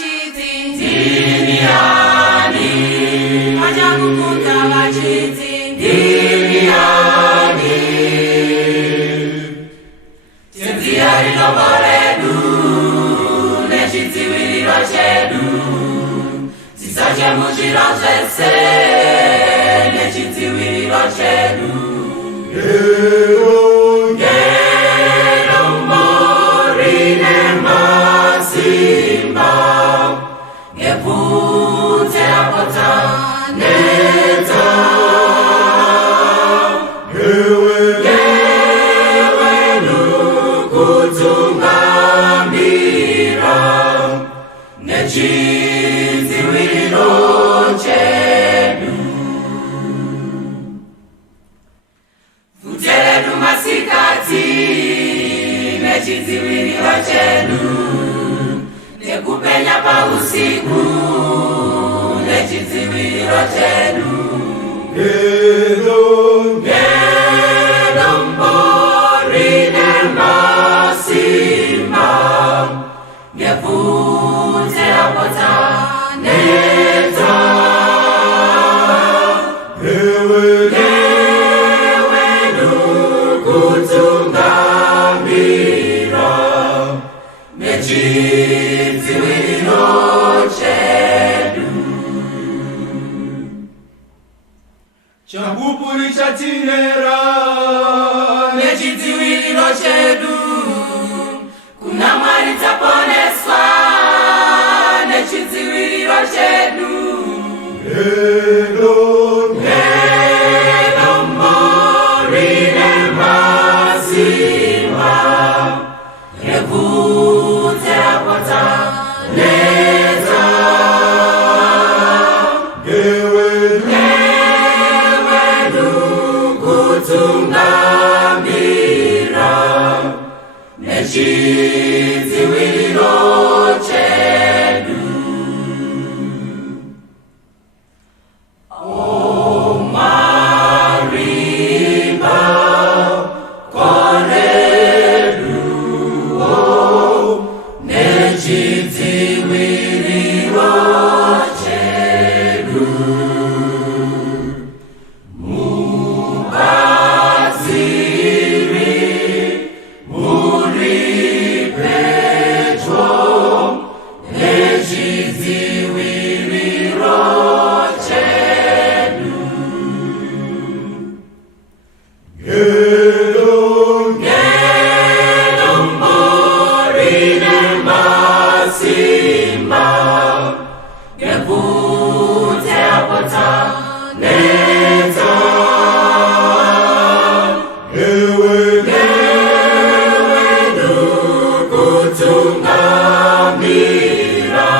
vachiti ndiniani, vachakukunza vachiti ndiniani. Sinziya rinongo redu nechidziviriro chedu, tisache munjira zvese nechidziviriro chedu. Ngero mori nemasimba, ngepfudze rapota neta. Ngewe nukutungamira nechidziviriro chedu. Bvute redu masikati nechidziviriro chedu, nekupenya pausiku nechidziviriro chedu. Ngero mbori nemasimba, ngepfudze rapota neta. Ngewe nukutungamira nechidziviriro chedu. Chapupuri chatinera Nechidziviriro chedu, kuna Mwari taponeswa nechidziviriro chedu. Ngero mori nemasimba, ngepfudze rapota neta. Ngewe nukutungamira nechidziviriro chedu. O Marimba koreduo nechidziviriro chedu. Mubatsiri muri pedyo nechidziviriro chedu. Ngero mbori nemasimba, ngepfudze rapota neta. Ngewe nukutungamira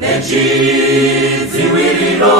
nechidziviriro